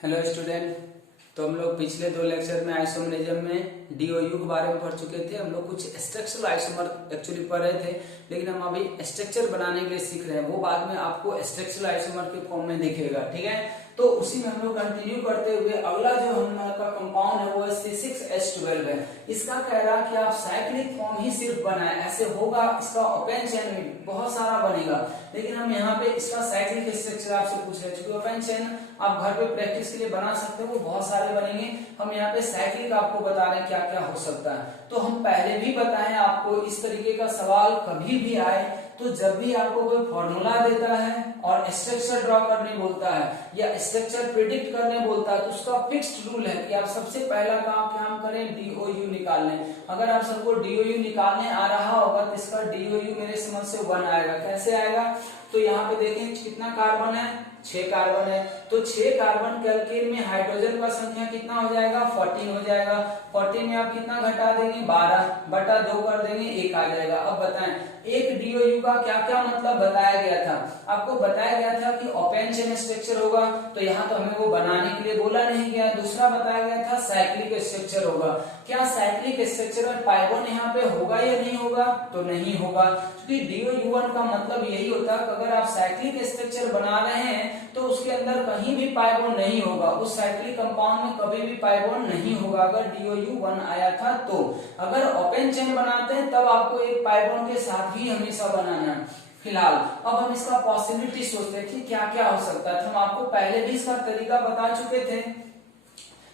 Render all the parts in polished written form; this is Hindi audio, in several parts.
Hello student. तो हम लोग पिछले दो लेक्चर में आइसोमरिज्म में डीओयू के बारे में पढ़ चुके थे। हम लोग कुछ स्ट्रक्चरल आइसोमर एक्चुअली पढ़ रहे थे, लेकिन हम अभी स्ट्रक्चर बनाने के लिए सीख रहे हैं। वो बाद में आपको स्ट्रक्चरल आइसोमर के फॉर्म में दिखेगा, ठीक है। तो उसी में हम लोग कंटिन्यू करते हुए अगला जो हमारा कंपाउंड है वो C6H12 है। इसका कह रहा कि आप साइक्लिक फॉर्म ही सिर्फ बनाए, ऐसे होगा इसका ओपन चेन में बहुत सारा बनेगा, लेकिन हम यहाँ पे इसका साइक्लिक स्ट्रक्चर आपसे पूछ रहे हैं। क्योंकि ओपन चेन आप घर पे प्रैक्टिस के लिए बना सकते हो, वो बहुत सारे बनेंगे। हम यहाँ पे साइक्लिक आपको बता रहे हैं क्या क्या हो सकता है। तो हम पहले भी बताएं आपको, इस तरीके का सवाल कभी भी आए तो जब भी आपको कोई फॉर्मूला देता है और स्ट्रक्चर ड्रॉ करने बोलता है या स्ट्रक्चर प्रिडिक्ट करने बोलता है, तो उसका फिक्स्ड रूल है कि आप सबसे पहला काम करें डीओयू निकाल लें। अगर आप सबको डीओयू निकालने आ रहा होगा तो इसका डीओयू मेरे समझ से 1 आएगा। कैसे आएगा? तो यहाँ पे देखें कितना कार्बन है, 6 कार्बन है। तो 6 कार्बन के अल्केन में हाइड्रोजन का संख्या कितना हो जाएगा? 14 हो जाएगा। 14 में आप कितना घटा देंगे? 12/2 कर देंगे, 1 आ जाएगा। अब बताएं एक डीओयू का क्या क्या मतलब बताया गया था। आपको बताया गया था कि ओपन चेन स्ट्रक्चर होगा, तो यहाँ तो हमें वो बनाने के लिए बोला नहीं गया। दूसरा बताया गया था साइक्लिक स्ट्रक्चर होगा। क्या साइक्लिक स्ट्रक्चर में पाइबोन यहाँ पे होगा या नहीं होगा? तो नहीं होगा, क्योंकि डीओयू1 का मतलब यही होता है कि अगर आप साइक्लिक स्ट्रक्चर बना रहे हैं तो उसके अंदर कहीं भी पाइबोन नहीं होगा, उस साइक्लिक कंपाउंड में कभी भी पाइबोन नहीं होगा अगर डीओयू1 आया था। तो अगर ओपन चेन बनाते हैं तब आपको एक पाइबोन के साथ ही हमेशा बनाना है। फिलहाल अब हम इसका पॉसिबिलिटी सोचते हैं कि क्या क्या हो सकता है। तो हम आपको पहले भी इसका तरीका बता चुके थे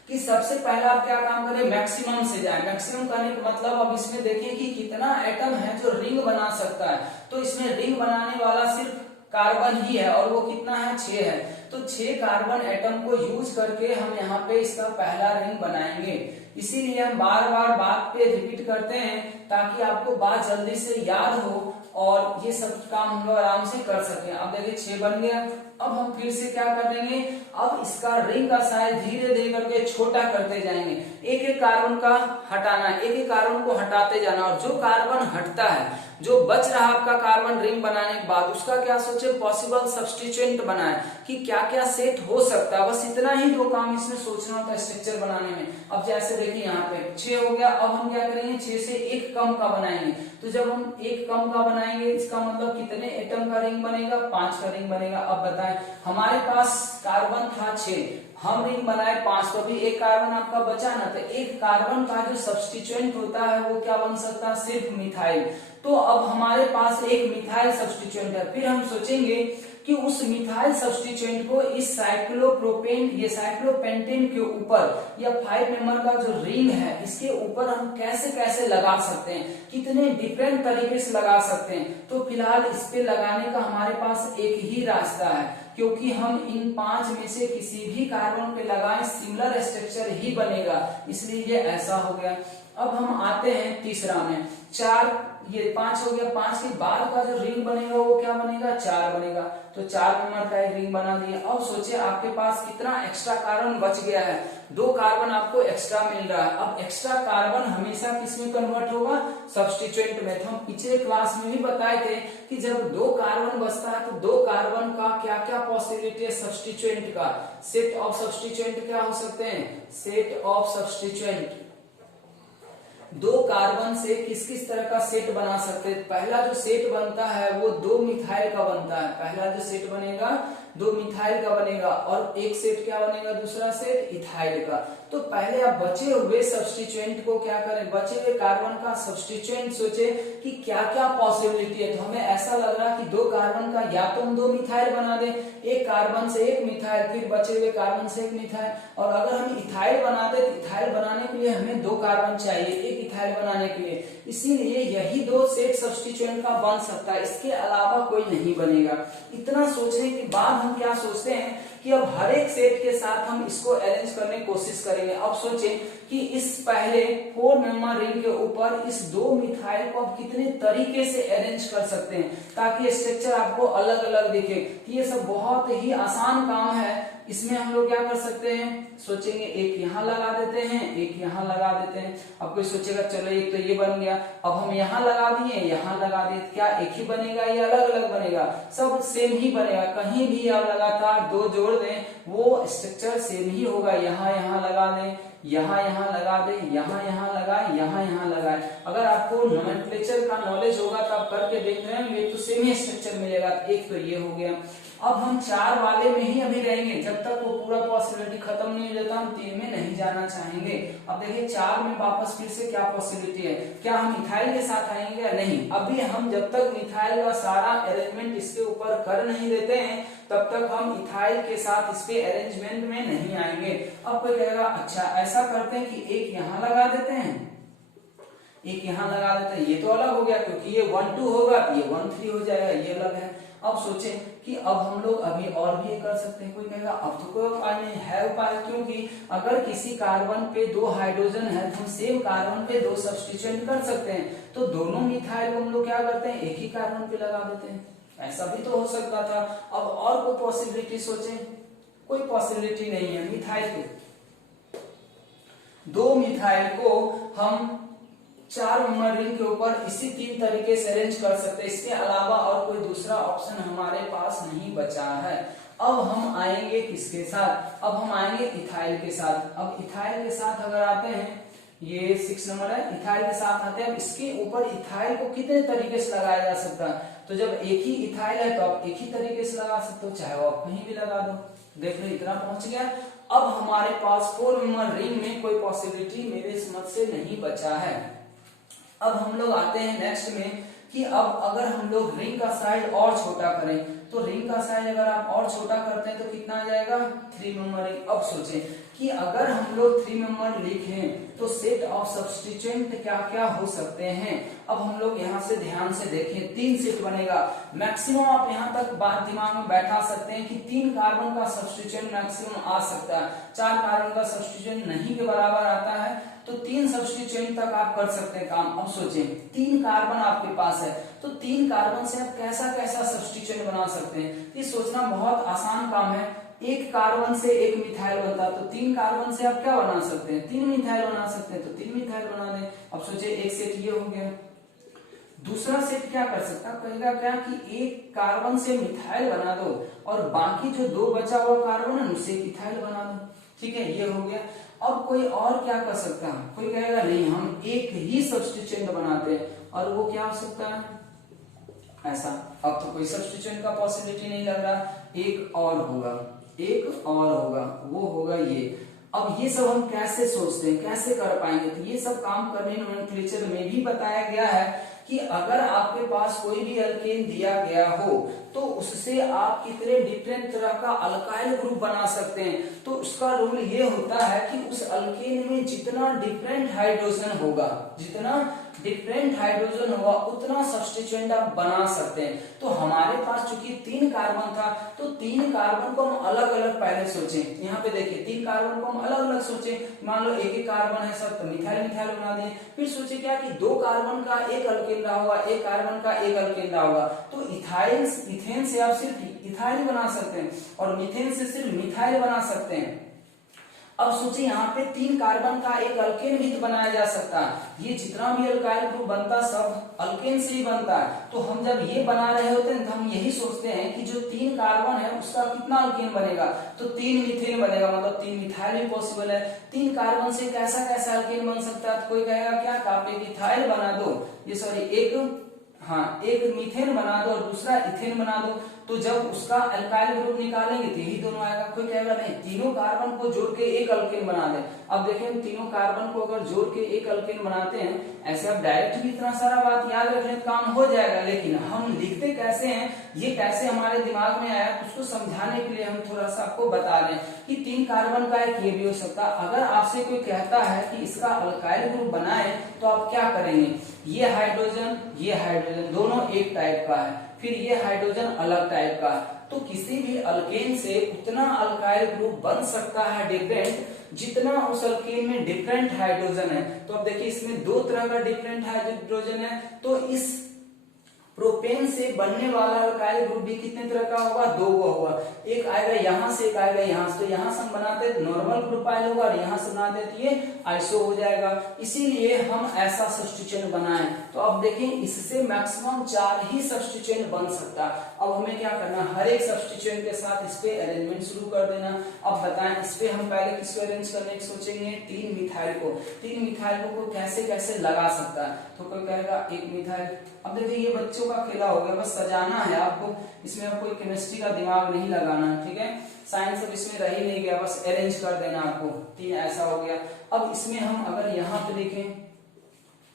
कि सबसे पहला आप क्या काम करें, मैक्सिमम से जाए। मैक्सिमम करने का मतलब अब इसमें देखिए कि कितना एटम है जो रिंग बना सकता है। तो इसमें रिंग बनाने वाला सिर्फ कार्बन ही है और वो कितना है? 6 है। तो 6 कार्बन एटम को यूज करके हम यहाँ पे इसका पहला रिंग बनाएंगे। इसीलिए हम बार बार बात पे रिपीट करते हैं ताकि आपको बात जल्दी से याद हो और ये सब काम हम लोग आराम से कर सकें। अब देखिए 6 बन गया। अब हम फिर से क्या करेंगे, अब इसका रिंग का साइज धीरे धीरे करके छोटा करते जाएंगे। एक एक कार्बन का हटाना, एक एक कार्बन को हटाते जाना, और जो कार्बन हटता है, जो बच रहा आपका कार्बन रिंग बनाने के बाद, उसका क्या सोचे, पॉसिबल सब्स्टिट्यूएंट बनाए कि क्या क्या सेट हो सकता है। बस इतना ही दो काम इसमें सोचना होता है स्ट्रक्चर बनाने में। अब जैसे देखिए यहाँ पे 6 हो गया। अब हम क्या करेंगे, 6 से एक कम का बनाएंगे। तो जब हम एक कम का बनाएंगे इसका मतलब कितने एटम का रिंग बनेगा? 5 का रिंग बनेगा। अब बताएं हमारे पास कार्बन था 6, हम रिंग बनाए 5, तो अभी एक कार्बन आपका बचा ना। तो एक कार्बन का जो सब्स्टिट्यूएंट होता है वो क्या बन सकता है? सिर्फ मिथाइल। तो अब हमारे पास एक मिथाइल सब्स्टिट्यूएंट है। फिर हम सोचेंगे कि उस मिथाइल सब्स्टिट्यूएंट को इस साइक्लोप्रोपेन ये साइक्लोपेंटेन के ऊपर या 5 मेंबर का जो रिंग है इसके ऊपर हम कैसे कैसे लगा सकते हैं, कितने डिफरेंट तरीके से लगा सकते हैं। तो फिलहाल इस पे लगाने का हमारे पास एक ही रास्ता है, क्योंकि हम इन 5 में से किसी भी कार्बन पे लगाएं सिमिलर स्ट्रक्चर ही बनेगा, इसलिए ये ऐसा हो गया। अब हम आते हैं तीसरा में, 4 ये 5 हो गया। 5 के बाद का जो रिंग बनेगा वो क्या बनेगा? 4 बनेगा। तो 4 नंबर का एक रिंग बना दिया। अब सोचिए आपके पास कितना एक्स्ट्रा कार्बन बच गया है, 2 कार्बन आपको एक्स्ट्रा मिल रहा है। अब एक्स्ट्रा कार्बन हमेशा किस में कन्वर्ट होगा? सब्स्टिट्यूएंट में। तो हम पिछले क्लास में भी बताए थे कि जब 2 कार्बन बचता है तो 2 कार्बन का क्या क्या पॉसिबिलिटी है सब्स्टिट्यूएंट का। सेट ऑफ सब्स्टिट्यूएंट क्या हो सकते हैं? सेट ऑफ सब्स्टिट्यूएंट 2 कार्बन से किस किस तरह का सेट बना सकते हैं। पहला जो सेट बनता है वो 2 मिथाइल का बनता है। पहला जो सेट बनेगा 2 मिथाइल का बनेगा, और एक सेट क्या बनेगा? दूसरा सेट इथाइल का। तो पहले आप बचे हुए सब्स्टिट्यूएंट को क्या करें, बचे हुए कार्बन का सब्स्टिट्यूएंट सोचे कि क्या क्या पॉसिबिलिटी है। तो हमें ऐसा लग रहा है कि 2 कार्बन का या तो हम 2 मिथाइल बना दें, एक कार्बन से एक मिथाइल, फिर बचे हुए कार्बन से एक मिथाइल। और अगर हम इथाइल बनाते तो इथाइल बनाने के लिए हमें 2 कार्बन चाहिए एक इथाइल बनाने के लिए, इसीलिए यही 2 सेट सब्स्टिट्यूएंट का बन सकता है, इसके अलावा कोई नहीं बनेगा। इतना सोचने के बाद हम क्या सोचते हैं कि अब हर एक सेट के साथ हम इसको अरेंज करने की कोशिश करेंगे। अब सोचें कि इस पहले 4 मेंबर रिंग के ऊपर इस 2 मिथाइल को आप कितने तरीके से अरेंज कर सकते हैं ताकि स्ट्रक्चर आपको अलग अलग दिखे। ये सब बहुत ही आसान काम है, इसमें हम लोग क्या कर सकते हैं, सोचेंगे एक यहाँ लगा देते हैं, एक यहाँ लगा देते हैं। अब कोई सोचेगा चलो एक तो ये बन गया, अब हम यहाँ लगा दिए, यहाँ लगा दिए, क्या एक ही बनेगा या अलग अलग बनेगा? सब सेम ही बनेगा। कहीं भी आप लगातार दो जोड़ दें वो स्ट्रक्चर सेम ही होगा। यहाँ यहाँ लगा दें, यहाँ यहाँ लगा दें, यहाँ यहाँ लगाए, यहाँ यहाँ लगाए। अगर आपको नोमेनक्लेचर का नॉलेज होगा तो आप करके देख रहे हैं, ये तो सेम ही स्ट्रक्चर मिलेगा। एक तो ये हो गया। अब हम 4 वाले में ही अभी रहेंगे, जब तक वो पूरा पॉसिबिलिटी खत्म नहीं हो जाता हम 3 में नहीं जाना चाहेंगे। अब देखिए 4 में वापस फिर से क्या पॉसिबिलिटी है, क्या हम मिथाइल के साथ आएंगे या नहीं? अभी हम जब तक मिथाइल का सारा अरेंजमेंट इसके ऊपर कर नहीं देते हैं तब तक हम इथाइल के साथ इसके अरेंजमेंट में नहीं आएंगे। अब कोई कहेगा अच्छा ऐसा करते हैं कि एक यहाँ लगा देते हैं, एक यहाँ लगा देते हैं, ये तो अलग हो गया क्योंकि ये 1 2 होगा, ये 1 3 हो जाएगा, ये अलग है। अब सोचें कि अब हम लोग अभी और भी ये कर सकते हैं। कोई कहेगा अब तो कोई उपाय नहीं है। उपाय क्योंकि अगर किसी कार्बन पे 2 हाइड्रोजन है तो हम सेम कार्बन पे 2 सब्स्टिट्यूएंट कर सकते हैं। तो दोनों मिथाइल को हम लोग क्या करते हैं, एक ही कार्बन पे लगा देते हैं। ऐसा भी तो हो सकता था। अब और कोई पॉसिबिलिटी सोचें, कोई पॉसिबिलिटी नहीं है। मिथाइल को 2 मिथाइल को हम 4 मेंबर रिंग के ऊपर इसी 3 तरीके से अरेंज कर सकते हैं। इसके अलावा और कोई दूसरा ऑप्शन हमारे पास नहीं बचा है। अब हम आएंगे किसके साथ, अब हम आएंगे इथाइल के साथ। अब इथाइल के साथ अगर आते हैं, ये 6 नंबर है, इथाइल के साथ आते हैं। अब इसके ऊपर इथाइल को कितने तरीके से लगाया जा सकता है? तो जब एक ही इथाइल है तो आप एक ही तरीके से लगा सकते हो, चाहे वो आप कहीं भी लगा दो। देख लो इतना पहुंच गया। अब हमारे पास 4 मेंबर रिंग में कोई पॉसिबिलिटी मेरे समझ से नहीं बचा है। अब हम लोग आते हैं नेक्स्ट में कि अब अगर हम लोग रिंग का साइज और छोटा करें तो रिंग का साइज अगर आप और छोटा करते हैं तो कितना आ जाएगा, 3 मेंबर रिंग। अब सोचें कि अगर हम लोग 3 मेंबर लिखें तो सेट ऑफ सब्स्टिट्यूएंट क्या क्या हो सकते हैं। अब हम लोग यहाँ से ध्यान से देखें, 3 सेट बनेगा। मैक्सिमम आप यहाँ तक बात दिमाग में बैठा सकते हैं कि 3 कार्बन का सब्स्टिट्यूएंट मैक्सिमम आ सकता है। 4 कार्बन का सब्स्टिट्यूएंट नहीं के बराबर आता है तो 3 सब्स्टिट्यूएंट तक आप कर सकते हैं काम। अब सोचें 3 कार्बन आपके पास है तो 3 कार्बन से आप कैसा कैसा सब्स्टिट्यूएंट बना सकते हैं। ये सोचना बहुत आसान काम है। एक कार्बन से एक मिथाइल बनता है तो 3 कार्बन से आप क्या बना सकते हैं, 3 मिथाइल बना सकते हैं। तो 3 मिथाइल बना दें। अब सोचिए एक सेट ये हो गया। दूसरा सेट क्या कर सकता है, कहेगा क्या कि एक कार्बन से मिथाइल बना दो और बाकी जो 2 बचा हुआ कार्बन है उससे इथाइल बना दो। ठीक है, ये हो गया। अब कोई और क्या कर सकता है, कोई कहेगा नहीं हम एक ही सब्स्टिट्यूएंट बनाते हैं और वो क्या हो सकता है ऐसा। अब तो कोई सब्स्टिट्यूएंट का पॉसिबिलिटी नहीं लग रहा, एक और होगा, एक और होगा, वो होगा ये। अब ये सब हम कैसे सोचते हैं, कैसे कर पाएंगे? तो ये सब काम करने नोमेनक्लेचर में भी बताया गया है कि अगर आपके पास कोई भी अल्केन दिया गया हो तो उससे आप कितने डिफरेंट तरह का अल्काइल ग्रुप बना सकते हैं। तो उसका रूल ये होता है कि उस अल्केन में जितना डिफरेंट हाइड्रोजन होगा, जितना डिफरेंट हाइड्रोजन होगा उतना सब्स्टिट्यूएंट आप बना सकते हैं। तो हमारे पास चूंकि 3 कार्बन था तो 3 कार्बन को हम अलग अलग पहले सोचें। यहाँ पे देखिए 3 कार्बन को हम अलग अलग सोचें। मान लो एक कार्बन है सब तो मिथाइल मिथाइल बना दिए। फिर सोचे क्या कि 2 कार्बन का एक अल्केन रहा होगा, एक कार्बन का एक अल्केन रहा होगा। तो इथेन से आप सिर्फ इथाइल बना सकते हैं और मीथेन से सिर्फ मिथाइल बना सकते हैं। अब सोचिए यहाँ पे 3 कार्बन का एक अल्केन भी तो बनाया जा सकता है। ये जितना भी अल्काइल ग्रुप बनता सब अल्केन से ही बनता है। तो हम जब ये बना रहे होते हैं तो हम यही सोचते हैं कि जो 3 कार्बन है उसका कितना अल्केन बनेगा, तो 3 मिथेन बनेगा, मतलब 3 मिथाइल भी पॉसिबल है। 3 कार्बन से कैसा कैसा अल्केन बन सकता है। तो कोई कहेगा क्या आप एक इथाइल बना दो, ये सॉरी एक मीथेन बना दो और दूसरा इथेन बना दो। तो जब उसका अल्काइल ग्रुप निकालेंगे तो यही दोनों आएगा। कोई कहेगा नहीं तीनों कार्बन को जोड़ के एक अल्केन बना दे। अब देखें तीनों कार्बन को अगर जोड़ के एक अल्केन बनाते हैं, ऐसे आप डायरेक्ट भी इतना सारा बात याद रखने तो काम हो जाएगा, लेकिन हम लिखते कैसे हैं, ये कैसे हमारे दिमाग में आया, उसको समझाने के लिए हम थोड़ा सा आपको बता दें कि 3 कार्बन का एक ये भी हो सकता है। अगर आपसे कोई कहता है कि इसका अल्काइल ग्रुप बनाए तो आप क्या करेंगे, ये हाइड्रोजन दोनों एक टाइप का है, फिर ये हाइड्रोजन अलग टाइप का। तो किसी भी अल्केन से उतना अल्काइल ग्रुप बन सकता है डिफरेंट जितना उस अल्केन में डिफरेंट हाइड्रोजन है। तो अब देखिए इसमें 2 तरह का डिफरेंट हाइड्रोजन है, तो इस प्रोपेन से बनने वाला अल्काइल ग्रुप भी कितने तरह का होगा, 2 का होगा। एक आएगा यहाँ से, एक आएगा यहाँ से। तो यहाँ से हम बनाते नॉर्मल प्रोपाइल होगा और यहाँ से बनाते तो ये आइसो हो जाएगा। इसीलिए हम ऐसा सब्स्टिट्यूएंट बनाएं। तो अब देखें इससे मैक्सिमम 4 ही सब्स्टिट्यूएंट बन सकता है। अब हमें क्या करना, हर एक सब्स्टिट्यूएंट के साथ इस पे अरेंजमेंट शुरू कर देना। अब बताएं इस पे हम पहले किसको अरेंज करने की सोचेंगे, 3 मिथाइल को। 3 मिथाइल को कैसे कैसे लगा सकता है, तो कोई कहेगा 1 मिथाइल। अब देखिए ये बच्चों का खेला हो गया, बस सजाना है आपको, इसमें आपको केमिस्ट्री का दिमाग नहीं लगाना है, ठीक है। साइंस अब इसमें रह ही नहीं गया, बस अरेंज कर देना आपको। 3 ऐसा हो गया। अब इसमें हम अगर यहाँ पे देखें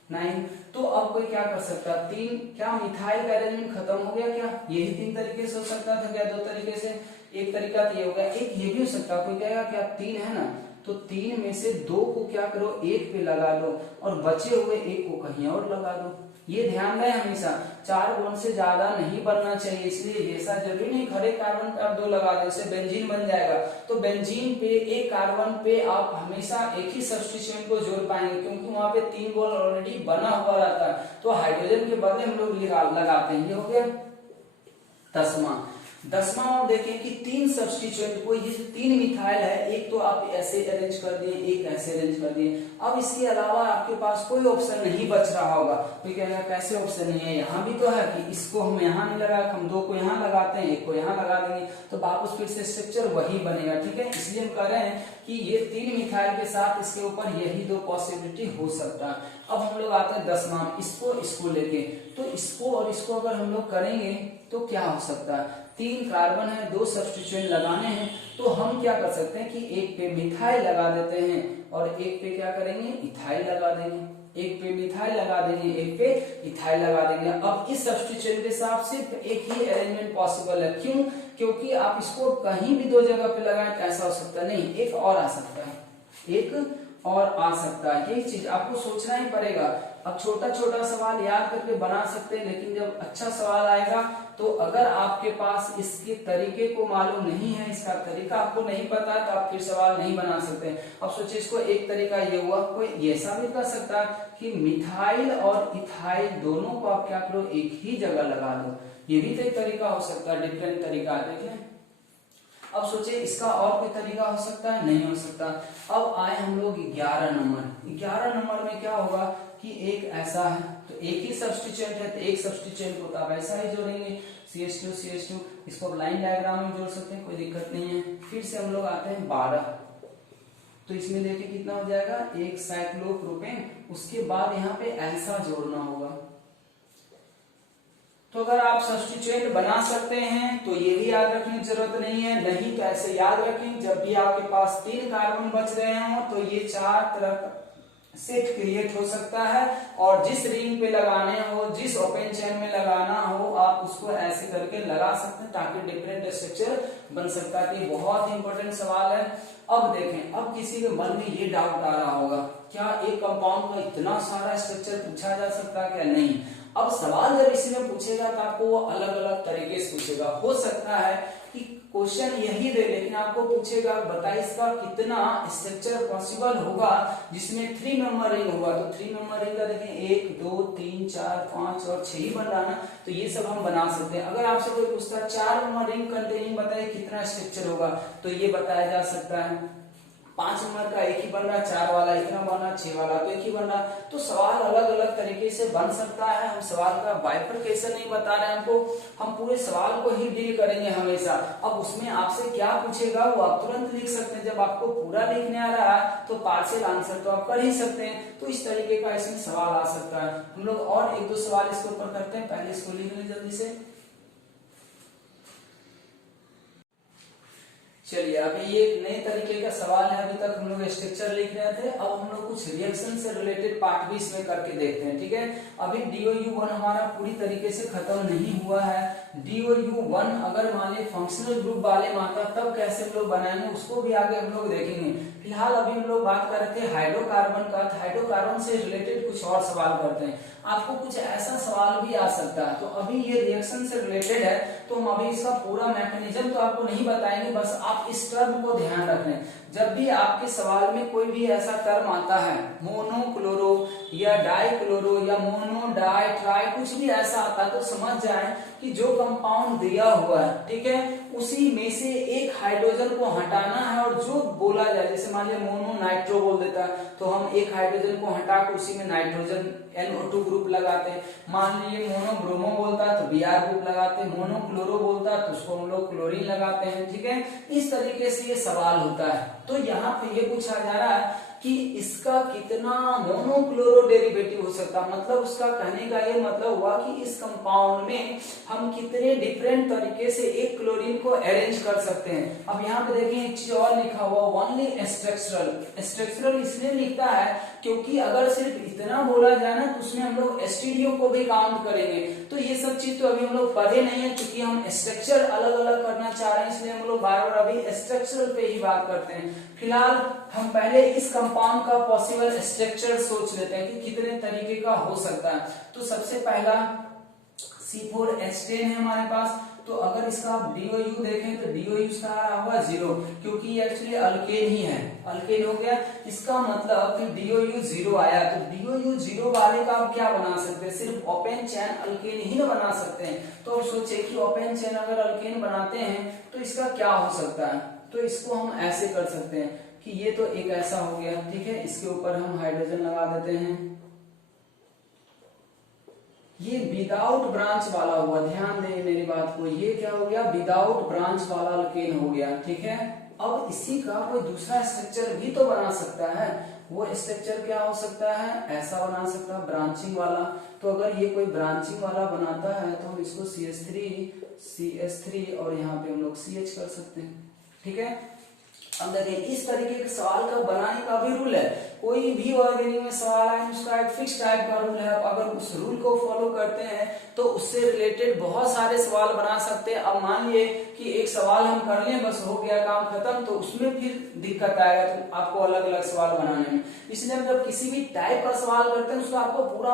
9, तो अब कोई क्या कर सकता है, 3 क्या मिथाइल का अरेंजमेंट खत्म हो गया क्या, यही 3 तरीके से हो सकता था क्या, 2 तरीके से। एक तरीका तो ये हो गया, एक ये भी हो सकता है, कोई कहेगा क्या 3 है ना, तो 3 में से 2 को क्या करो 1 पे लगा लो और बचे हुए 1 को कहीं और लगा दो। ये ध्यान रहे हमेशा 4 बॉन्ड से ज्यादा नहीं बनना चाहिए, इसलिए ऐसा जरूरी नहीं हर एक कार्बन पे आप 2 लगा दो, इससे बेंजीन बन जाएगा। तो बेंजीन पे एक कार्बन पे आप हमेशा एक ही सब्स्टिट्यूएंट को जोड़ पाएंगे, क्योंकि वहां पे 3 बॉन्ड ऑलरेडी बना हुआ रहता है। तो हाइड्रोजन के बदले हम लोग लगाते हैं। ये हो गया 10वां आप देखें कि 3 सब्स्टिट्यूएंट को, ये जो 3 मिथाइल है, एक तो आप ऐसे अरेंज कर दिए, एक ऐसे अरेंज कर दिए। अब इसके अलावा आपके पास कोई ऑप्शन नहीं बच रहा होगा। तो कहेगा कैसे ऑप्शन नहीं है, यहाँ भी तो है कि इसको हम यहाँ नहीं लगा, हम 2 को यहाँ लगाते हैं, 1 को यहाँ लगा देंगे, तो वापस फिर से स्ट्रक्चर वही बनेगा, ठीक है। इसलिए हम कह रहे हैं कि ये 3 मिथाइल के साथ इसके ऊपर यही 2 पॉसिबिलिटी हो सकता है। अब हम लोग आते हैं 10वां, इसको लेके। तो इसको और इसको अगर हम लोग करेंगे तो क्या हो सकता है, 3 कार्बन है, 2 सब्स्टिट्यूएंट लगाने हैं, तो हम क्या कर सकते हैं कि एक पे मिथाइल लगा देते हैं और एक पे क्या करेंगे, इथाइल लगा देंगे। एक पे मिथाइल लगा देंगे, एक पे इथाइल लगा देंगे। अब इस सब्स्टिट्यूएंट के साथ सिर्फ एक ही अरेंजमेंट पॉसिबल है, क्यों, क्योंकि आप इसको कहीं भी 2 जगह पे लगाएं तो ऐसा हो सकता नहीं, एक और आ सकता है, एक और आ सकता है। यही चीज आपको सोचना ही पड़ेगा। अब छोटा छोटा सवाल याद करके बना सकते हैं, लेकिन जब अच्छा सवाल आएगा तो अगर आपके पास इसके तरीके को मालूम नहीं है, इसका तरीका आपको नहीं पता है, तो आप फिर सवाल नहीं बना सकते। अब सोचिए इसको एक तरीका ये हुआ, कोई ऐसा भी कर सकता है कि मिथाइल और इथाइल दोनों को आप क्या करो एक ही जगह लगा दो। ये भी तो एक तरीका हो सकता है, डिफरेंट तरीका है, देखिए। अब सोचिए इसका और कोई तरीका हो सकता है, नहीं हो सकता। अब आए हम लोग 11 नंबर। 11 नंबर में क्या होगा कि एक ऐसा है, तो एक ही सब्स्टिट्यूएंट है, तो एक सब्स्टिट्यूएंट को आप ऐसा ही जोड़ेंगे, CH2 इसको आप लाइन डायग्राम में जोड़ सकते हैं, कोई दिक्कत नहीं है। फिर से हम लोग आते हैं 12, तो इसमें देखिए कितना हो जाएगा, एक साइक्लोप्रोपेन, उसके बाद यहाँ पे ऐसा जोड़ना होगा। तो अगर आप सब्स्टिट्यूएंट बना सकते हैं तो ये भी याद रखने की जरूरत नहीं है, नहीं तो ऐसे याद रखें जब भी आपके पास 3 कार्बन बच रहे हो तो ये 4 तरह का सेट क्रिएट हो सकता है, और जिस रिंग पे लगाने हो, जिस ओपन चेन में लगाना हो, आप उसको ऐसे करके लगा सकते हैं ताकि डिफरेंट स्ट्रक्चर बन सकता है। ये बहुत ही इंपॉर्टेंट सवाल है। अब देखें, अब किसी के मन में ये डाउट आ रहा होगा, क्या एक कंपाउंड का इतना सारा स्ट्रक्चर पूछा जा सकता है क्या, नहीं। अब सवाल जब इसी में पूछेगा तो आपको वो अलग अलग तरीके से पूछेगा। हो सकता है कि क्वेश्चन यही दे, लेकिन आपको पूछेगा बताइए इसका कितना स्ट्रक्चर पॉसिबल होगा जिसमें 3 मेंबर रिंग होगा। तो 3 मेंबर रिंग का देखें 1 2 3 4 5 और 6 ही बन रहा ना, तो ये सब हम बना सकते हैं। अगर आपसे कोई पूछता है 4 मेंबर रिंग कंटेनिंग बताइए कितना स्ट्रक्चर होगा, तो ये बताया जा सकता है। 5 नंबर का एक ही बन रहा, 4 वाला इतना बन रहा, 6 वाला तो एक ही बन रहा। तो सवाल अलग अलग तरीके से बन सकता है। हम सवाल का बाइफरकेशन नहीं बता रहे हैं हमको, हम पूरे सवाल को ही डील करेंगे हमेशा। अब उसमें आपसे क्या पूछेगा वो आप तुरंत लिख सकते हैं। जब आपको पूरा लिखने आ रहा है तो पार्शियल आंसर तो आप कर ही सकते हैं। तो इस तरीके का इसमें सवाल आ सकता है। हम लोग और 1-2 सवाल इसके ऊपर करते हैं, पहले इसको लिख लें जल्दी से। चलिए, अभी ये एक नए तरीके का सवाल है। अभी तक हम लोग स्ट्रक्चर लिख रहे थे, अब हम लोग कुछ रिएक्शन से रिलेटेड पार्ट भी इसमें करके देखते हैं, ठीक है। अभी DOU1 हमारा पूरी तरीके से खत्म नहीं हुआ है। DOU1 अगर मान लीजिए फंक्शनल ग्रुप वाले में आता तब कैसे हम लोग बनाएंगे उसको भी आगे हम लोग देखेंगे। फिलहाल अभी हम लोग बात कर रहे थे हाइड्रोकार्बन का। हाइड्रोकार्बन से रिलेटेड कुछ और सवाल करते हैं। आपको कुछ ऐसा सवाल भी आ सकता है, तो अभी ये रिएक्शन से रिलेटेड है तो हम अभी इसका पूरा मैकेनिज्म तो आपको नहीं बताएंगे, बस आप इस टर्म को ध्यान रखें। जब भी आपके सवाल में कोई भी ऐसा टर्म आता है, मोनोक्लोरो या डाइक्लोरो या मोनो डाई ट्राई कुछ भी ऐसा आता है, तो समझ जाए कि जो कंपाउंड दिया हुआ है, ठीक है, उसी में से एक हाइड्रोजन को हटाना है और जो बोला जाए, जैसे मान लिया मोनो नाइट्रो बोल देता है तो हम एक हाइड्रोजन को हटा कर उसी में नाइट्रोजन NO2 ग्रुप लगाते हैं। मान लीजिए मोनो ब्रोमो बोलता है तो Br ग्रुप लगाते हैं, मोनो क्लोरो बोलता है तो उसको हम लोग क्लोरीन लगाते हैं, ठीक है। इस तरीके से ये सवाल होता है। तो यहाँ पे ये पूछा जा रहा है कि इसका कितना मोनोक्लोरो डेरिवेटिव हो सकता है, मतलब उसका कहने का ये मतलब हुआ कि इस कंपाउंड में हम कितने डिफरेंट तरीके से एक क्लोरीन को अरेंज कर सकते हैं। अब यहाँ पे देखिए एक चीज और लिखा हुआ, ओनली स्ट्रक्चरल। स्ट्रक्चरल इसलिए लिखता है क्योंकि अगर सिर्फ इतना बोला जाए ना तो उसमें हम लोग एसटीडीओ को भी काउंट करेंगे। तो ये सब चीज तो अभी हम लोग पढ़े नहीं है, क्योंकि हम स्ट्रक्चर अलग अलग करना चाह रहे हैं, इसलिए हम लोग बार बार अभी स्ट्रक्चरल पे ही बात करते हैं। फिलहाल हम पहले इस कंपाउंड का पॉसिबल स्ट्रक्चर सोच लेते हैं कि कितने तरीके का हो सकता है। तो सबसे पहला C4H10 है हमारे पास। तो अगर इसका DOU देखें तो DOU इसका आ रहा होगा 0, क्योंकि ये एक्चुअली अल्केन ही है, अल्केन हो गया। इसका मतलब कि DOU 0 आया, तो DOU 0 वाले का आप क्या बना सकते हैं, सिर्फ ओपन चेन अल्केन ही ना बना सकते हैं। तो अब सोचे कि ओपन चेन अगर अल्केन बनाते हैं तो इसका क्या हो सकता है, तो इसको हम ऐसे कर सकते हैं कि ये तो एक ऐसा हो गया, ठीक है, इसके ऊपर हम हाइड्रोजन लगा देते हैं। ये विदाउट ब्रांच वाला हुआ, ध्यान दें मेरी बात को, ये क्या हो गया, विदाउट ब्रांच वाला अल्केन हो गया, ठीक है। अब इसी का कोई दूसरा स्ट्रक्चर भी तो बना सकता है। वो स्ट्रक्चर क्या हो सकता है, ऐसा बना सकता है ब्रांचिंग वाला। तो अगर ये कोई ब्रांचिंग वाला बनाता है तो हम इसको CH3 और यहाँ पे हम लोग CH कर सकते हैं, ठीक है। अब देखिए इस तरीके के सवाल का बनाने का भी रूल है। कोई भी ऑर्गेनिक में सवाल आए उसका एक फिक्स टाइप का रूल है। अगर उस रूल को फॉलो करते हैं तो उससे रिलेटेड बहुत सारे सवाल बना सकते हैं। अब मान लिए कि एक सवाल हम कर लें, बस हो गया काम खत्म, तो उसमें फिर दिक्कत आएगा तो आपको अलग अलग सवाल बनाने में। इसलिए हम जब किसी भी टाइप का सवाल करते हैं उसको आपको पूरा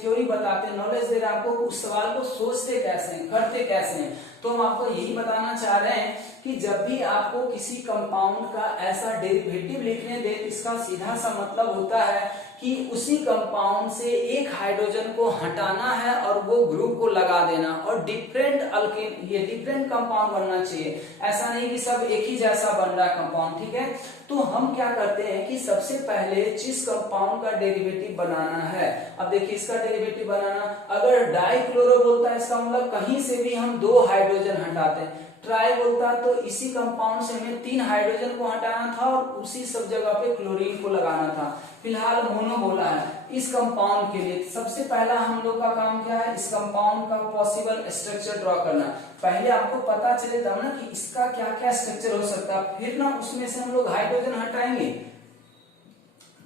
थ्योरी बताते हैं, नॉलेज दे रहे हैं आपको, उस सवाल को सोचते कैसे हैं, करते कैसे हैं। तो हम आपको यही बताना चाह रहे हैं कि जब भी आपको किसी कंपाउंड का ऐसा डेरिवेटिव लिखने दे, इसका सीधा सा मतलब होता है कि उसी कंपाउंड से एक हाइड्रोजन को हटाना है और वो ग्रुप को लगा देना, और डिफरेंट अल्केन, ये डिफरेंट कंपाउंड बनना चाहिए, ऐसा नहीं कि सब एक ही जैसा बन रहा कंपाउंड, ठीक है। तो हम क्या करते हैं कि सबसे पहले जिस कंपाउंड का डेरिवेटिव बनाना है, अब देखिए इसका डेरिवेटिव बनाना, अगर डाइक्लोरो बोलता है इसका मतलब कहीं से भी हम 2 हाइड्रोजन हटाते हैं। ट्राई बोलता तो इसी कंपाउंड से हमें 3 हाइड्रोजन को हटाना था और उसी सब जगह पे क्लोरीन को लगाना था। फिलहाल मोनो बोला है इस कंपाउंड के लिए। सबसे पहला हम लोग का काम क्या है, इस कंपाउंड का पॉसिबल स्ट्रक्चर ड्रॉ करना। पहले आपको पता चले तब ना कि इसका क्या क्या स्ट्रक्चर हो सकता है, फिर ना उसमें से हम लोग हाइड्रोजन हटाएंगे।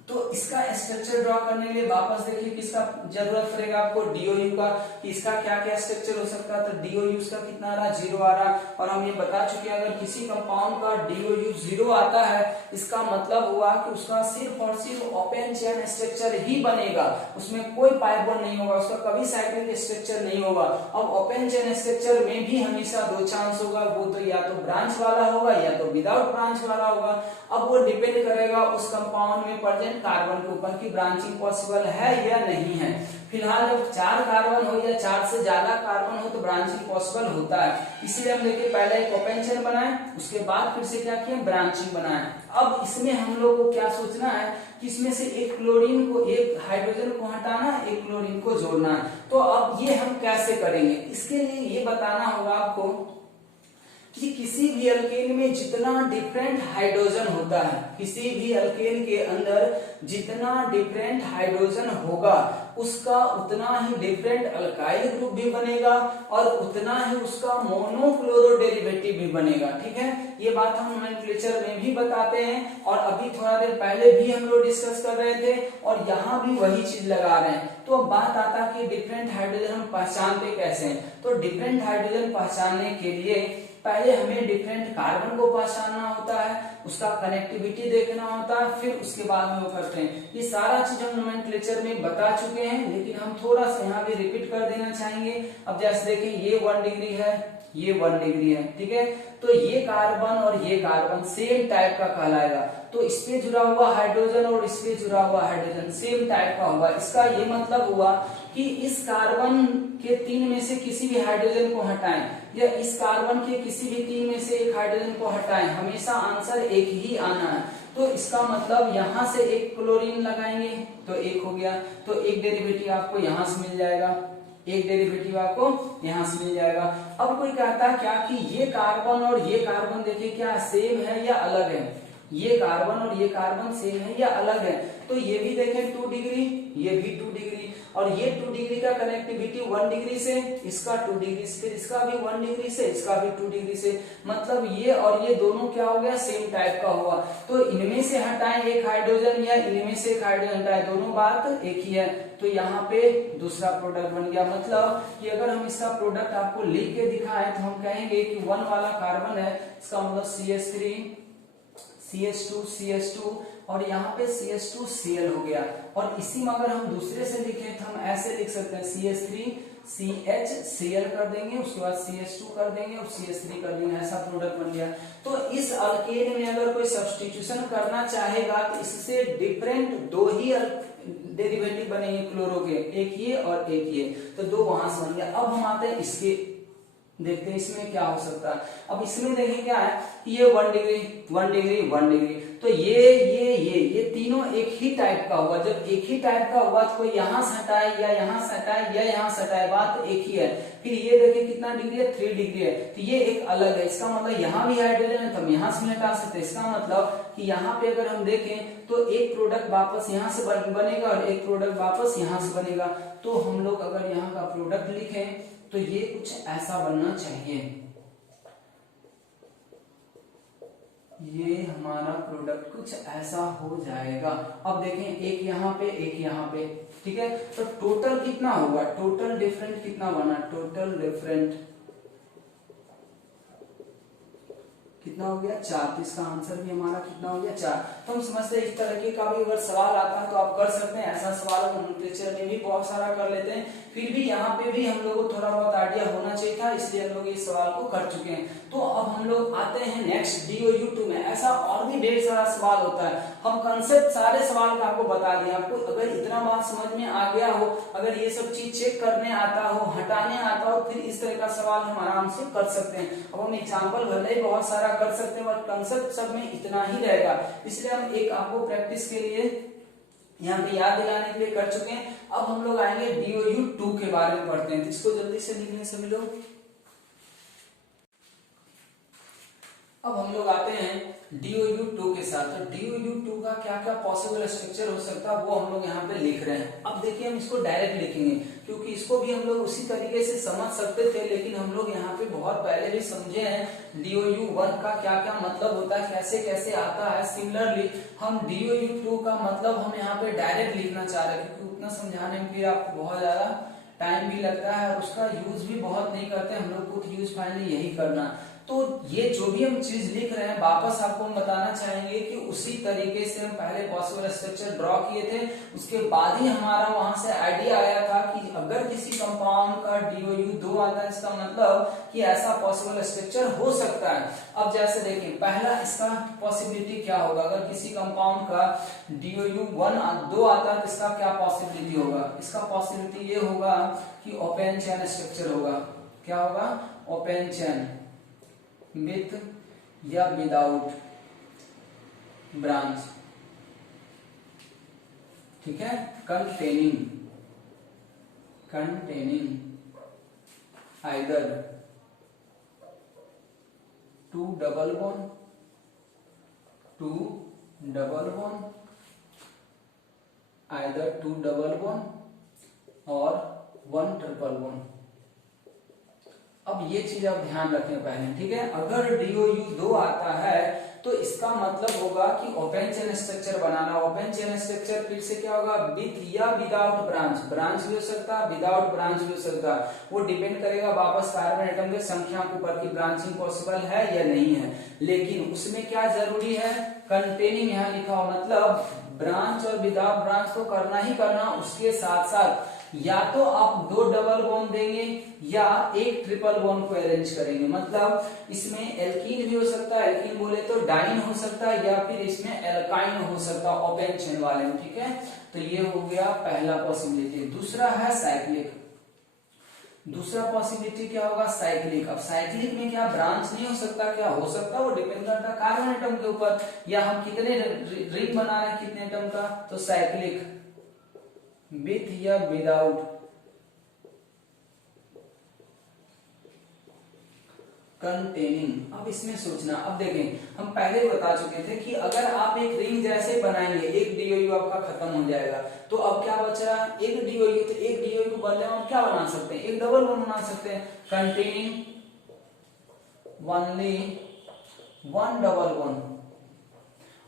तो इसका स्ट्रक्चर ड्रॉ करने के लिए वापस देखिए किसका जरूरत पड़ेगा आपको, DOU का, कि इसका क्या क्या स्ट्रक्चर हो सकता है। तो DOU का कितना आ रहा, 0 आ रहा, और हम ये बता चुके हैं अगर किसी कंपाउंड का DOU 0 आता है इसका मतलब हुआ कि उसका सिर्फ और सिर्फ ओपन चेन स्ट्रक्चर ही बनेगा, उसमें कोई पाइप बॉन्ड नहीं होगा, उसका कभी साइक्लिक स्ट्रक्चर नहीं होगा। अब ओपन चेन स्ट्रक्चर में भी हमेशा 2 चांस होगा, वो तो या तो ब्रांच वाला होगा या तो विदाउट ब्रांच वाला होगा। अब वो डिपेंड करेगा उस कंपाउंड में प्रेजेंट कार्बन के ऊपर की ब्रांचिंग पॉसिबल है या नहीं है। फिलहाल जब 4 कार्बन हो या 4 से ज्यादा कार्बन हो तो ब्रांचिंग पॉसिबल होता है। इसलिए हम देखिए पहले एक ओपन चेन बनाए, उसके बाद फिर से क्या किया, ब्रांचिंग बनाए। अब इसमें हम लोग को क्या सोचना है कि इसमें से एक क्लोरीन को, एक हाइड्रोजन को हटाना, एक क्लोरीन को जोड़ना है। तो अब ये हम कैसे करेंगे, इसके लिए ये बताना होगा आपको कि किसी भी अल्केन में जितना डिफरेंट हाइड्रोजन होता है, किसी भी अल्केन के अंदर जितना डिफरेंट हाइड्रोजन होगा उसका उतना ही डिफरेंट अल्काइल ग्रुप भी बनेगा और उतना ही उसका मोनोक्लोरो डेरिवेटिव भी बनेगा, ठीक है। ये बात हम नोमेनक्लेचर में भी भी बताते हैं और अभी थोड़ा देर पहले भी हम लोग डिस्कस कर रहे थे और यहाँ भी वही चीज लगा रहे हैं। तो अब बात आता है कि डिफरेंट हाइड्रोजन हम पहचानते कैसे हैं। तो डिफरेंट हाइड्रोजन पहचानने के लिए पहले हमें डिफरेंट कार्बन को पहचानना होता है, उसका कनेक्टिविटी देखना होता है, फिर उसके बाद में वो करते हैं। ये सारा चीज हम नोमेनक्लेचर में बता चुके हैं, लेकिन हम थोड़ा सा यहाँ भी रिपीट कर देना चाहेंगे। अब जैसे देखें ये 1 डिग्री है, ये 1 डिग्री है, ठीक है। तो ये कार्बन और ये कार्बन सेम टाइप का कहलाएगा। तो इस पे जुड़ा हुआ हाइड्रोजन और इस पे जुड़ा हुआ हाइड्रोजन सेम टाइप का होगा। इसका ये मतलब हुआ कि इस कार्बन के 3 में से किसी भी हाइड्रोजन को हटाएं या इस कार्बन के किसी भी 3 में से एक हाइड्रोजन को हटाएं, हमेशा आंसर एक ही आना है। तो इसका मतलब यहाँ से एक क्लोरीन लगाएंगे तो एक हो गया, तो एक डेरिवेटिव आपको यहाँ से मिल जाएगा, एक डेरिवेटिव आपको यहाँ से मिल जाएगा। अब कोई कहता है क्या कि ये कार्बन और ये कार्बन देखिए क्या सेम है या अलग है, ये कार्बन और ये कार्बन सेम है या अलग है। तो ये भी देखें 2 डिग्री, ये भी 2 डिग्री, और ये 2 डिग्री का कनेक्टिविटी 1 डिग्री से, इसका 2 डिग्री से, फिर इसका भी 1 डिग्री से, इसका भी 2 डिग्री से। मतलब ये और ये दोनों क्या हो गया, सेम टाइप का हुआ। तो इनमें से हटाएं एक हाइड्रोजन या इनमें से एक हाइड्रोजन हटाएं, दोनों बात एक ही है। तो यहाँ पे दूसरा प्रोडक्ट बन गया। मतलब कि अगर हम इसका प्रोडक्ट आपको लिख के दिखाएं तो हम कहेंगे कि 1 वाला कार्बन है, इसका मतलब CH3 CH2 CH2 और यहाँ पे CH2Cl हो गया। और इसी में अगर हम दूसरे से लिखें तो हम ऐसे लिख सकते हैं CH3 CHCl कर देंगे, उसके बाद CH2 कर देंगे और CH3 कर देंगे, ऐसा प्रोडक्ट बन गया। तो इस अल्केन में अगर कोई सब्स्टिट्यूशन करना चाहेगा तो इससे डिफरेंट 2 ही डेरिवेटिव बनेंगे क्लोरो के, एक ये और एक ये, तो 2 वहां से बन गया। अब हम आते हैं इसके, देखते हैं इसमें क्या हो सकता है। अब इसमें देखें क्या है, ये 1 डिग्री 1 डिग्री 1 डिग्री, तो ये तीनों एक ही टाइप का हुआ। जब एक ही टाइप का हुआ तो कोई यहाँ से हटाए या यहाँ से हटाए या यहाँ से हटाए, बात एक ही है। फिर ये देखिए कितना डिग्री है, 3 डिग्री है, तो ये एक अलग है। इसका मतलब यहाँ भी हाइड्रोजन है तो हम यहाँ से भी हटा सकते हैं। इसका मतलब कि यहाँ पे अगर हम देखें तो एक प्रोडक्ट वापस यहाँ से बनेगा और एक प्रोडक्ट वापस यहाँ से बनेगा। तो हम लोग अगर यहाँ का प्रोडक्ट लिखें तो ये कुछ ऐसा बनना चाहिए, ये हमारा प्रोडक्ट कुछ ऐसा हो जाएगा। अब देखें एक यहाँ पे एक यहाँ पे, ठीक है। तो टोटल कितना होगा, टोटल डिफरेंट कितना बना, टोटल डिफरेंट कितना हो गया 4। तो इसका आंसर भी हमारा कितना हो गया 4। तो हम समझते हैं इस तरह का भी अगर सवाल आता है तो आप कर सकते हैं। ऐसा सवाल हम नोमेनक्लेचर में भी बहुत सारा कर लेते हैं, फिर भी यहाँ पे भी हम लोगों को थोड़ा बहुत आइडिया होना चाहिए था, इसलिए हम लोग इस सवाल को कर चुके हैं। तो अब हम लोग आते हैं नेक्स्ट DOU2 में। ऐसा और भी ढेर सारा सवाल होता है, हम कंसेप्ट सारे सवाल का आपको बता दिए। आपको अगर इतना बात समझ में आ गया हो, अगर ये सब चीज चेक करने आता हो, हटाने आता हो, फिर इस तरह का सवाल हम आराम से कर सकते हैं। अब हम एग्जाम्पल भले ही बहुत सारा कर सकते हैं, बट कंसेप्ट सब में इतना ही रहेगा। इसलिए हम एक आपको प्रैक्टिस के लिए यहाँ पे याद दिलाने के लिए कर चुके हैं। अब हम लोग आएंगे DOU2 के बारे में पढ़ते हैं, तो इसको जल्दी से लिखने सभी लोग। अब हम लोग आते हैं DOU2 के साथ। तो DOU2 का क्या क्या पॉसिबल स्ट्रक्चर हो सकता है वो हम लोग यहाँ पे लिख रहे हैं। अब देखिए हम इसको डायरेक्ट लिखेंगे क्योंकि इसको भी हम लोग उसी तरीके से समझ सकते थे, लेकिन हम लोग यहाँ पे बहुत पहले भी समझे हैं DOU1 का क्या क्या मतलब होता है, कैसे कैसे आता है। सिमिलरली हम DOU2 का मतलब हम यहाँ पे डायरेक्ट लिखना चाह रहे हैं, क्योंकि उतना समझाने में फिर आपको बहुत ज्यादा टाइम भी लगता है और उसका यूज भी बहुत नहीं करते हम लोग, खुद यूज फाइनली यही करना। तो ये जो भी हम चीज लिख रहे हैं वापस आपको हम बताना चाहेंगे कि उसी तरीके से हम पहले पॉसिबल स्ट्रक्चर ड्रॉ किए थे, उसके बाद ही हमारा वहां से आइडिया आया था कि अगर किसी कंपाउंड का DOU2 आता है, इसका मतलब कि ऐसा पॉसिबल स्ट्रक्चर हो सकता है। अब जैसे देखिए पहला इसका पॉसिबिलिटी क्या होगा, अगर किसी कंपाउंड का DOU2 आता है तो इसका क्या पॉसिबिलिटी होगा, इसका पॉसिबिलिटी ये होगा कि ओपन चेन स्ट्रक्चर होगा। क्या होगा, ओपन चेन विथ या विदाउट ब्रांच, ठीक है। Containing either 2 double bond either 2 double bond और 1 ट्रिपल बॉन्ड। अब ये चीज आप ध्यान रखें पहले, ठीक है। अगर DOU2 आता है तो इसका मतलब होगा कि ओपन चेन स्ट्रक्चर बनाना। ओपन चेन स्ट्रक्चर फिर से क्या होगा, विथ या विदाउट ब्रांच, ब्रांच भी हो सकता है, विदाउट ब्रांच भी हो सकता है, वो डिपेंड करेगा वापस कार्बन एटम के संख्या के ऊपर की ब्रांचिंग पॉसिबल है या नहीं है। लेकिन उसमें क्या जरूरी है, कंटेनिंग यहाँ लिखा हो, मतलब ब्रांच और विदाउट ब्रांच तो करना ही करना, उसके साथ साथ या तो आप 2 डबल बॉन्ड देंगे या एक ट्रिपल बॉन्ड को अरेंज करेंगे। मतलब इसमें एल्कीन भी हो सकता है, एल्कीन बोले तो डाइन हो सकता है, या फिर इसमें एल्काइन हो सकता है ओपन चेन वाले में, ठीक है। तो ये हो गया पहला पॉसिबिलिटी। दूसरा है साइक्लिक। दूसरा पॉसिबिलिटी क्या होगा, साइक्लिक। अब साइक्लिक में क्या ब्रांच नहीं हो सकता, क्या हो सकता है, वो डिपेंड करता है कार्बन एटम के ऊपर, या हम कितने रिंग बना रहे हैं कितने एटम का। तो साइक्लिक विथ या विदाउट कंटेनिंग। अब इसमें सोचना, अब देखें हम पहले ही बता चुके थे कि अगर आप एक रिंग जैसे बनाएंगे, एक डीओयू आपका खत्म हो जाएगा, तो अब क्या बच रहा है, एक डीओयू। तो एक डीओयू को बदले हम क्या बना सकते हैं, एक डबल बॉन्ड बना सकते हैं, कंटेनिंग ओनली 1 डबल बॉन्ड।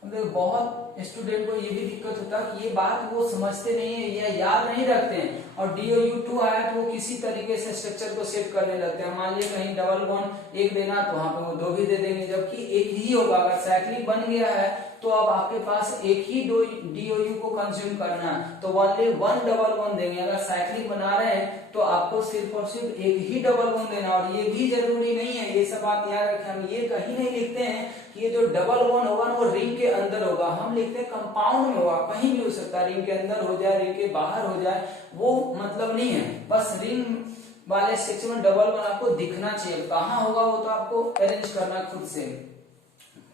बहुत स्टूडेंट को ये भी दिक्कत होता है कि ये बात वो समझते नहीं है या याद नहीं रखते हैं, और DOU2 आया तो वो किसी तरीके से स्ट्रक्चर को सेट करने लगते हैं। मान लिया कहीं डबल बॉन्ड एक देना तो वहां पे वो 2 भी दे देंगे, जबकि एक ही होगा। अगर साइक्लिक बन गया है तो अब आपके पास एक ही DOU को कंज्यूम करना है, तो ओनली 1 डबल बॉन्ड देंगे। अगर साइक्लिक बना रहे हैं तो आपको सिर्फ और सिर्फ एक ही डबल बॉन्ड देना, और ये भी जरूरी नहीं है, ये सब बात याद रखें। हम ये कहीं नहीं लिखते हैं कि ये जो डबल बॉन्ड होगा वो रिंग के अंदर होगा, हम लिखते हैं कंपाउंड में होगा, कहीं भी हो सकता है, रिंग के अंदर हो जाए, रिंग के बाहर हो जाए, वो मतलब नहीं है। बस रिंग वाले सेक्शन में डबल बॉन्ड आपको दिखना चाहिए, कहाँ होगा वो तो आपको अरेंज करना खुद से।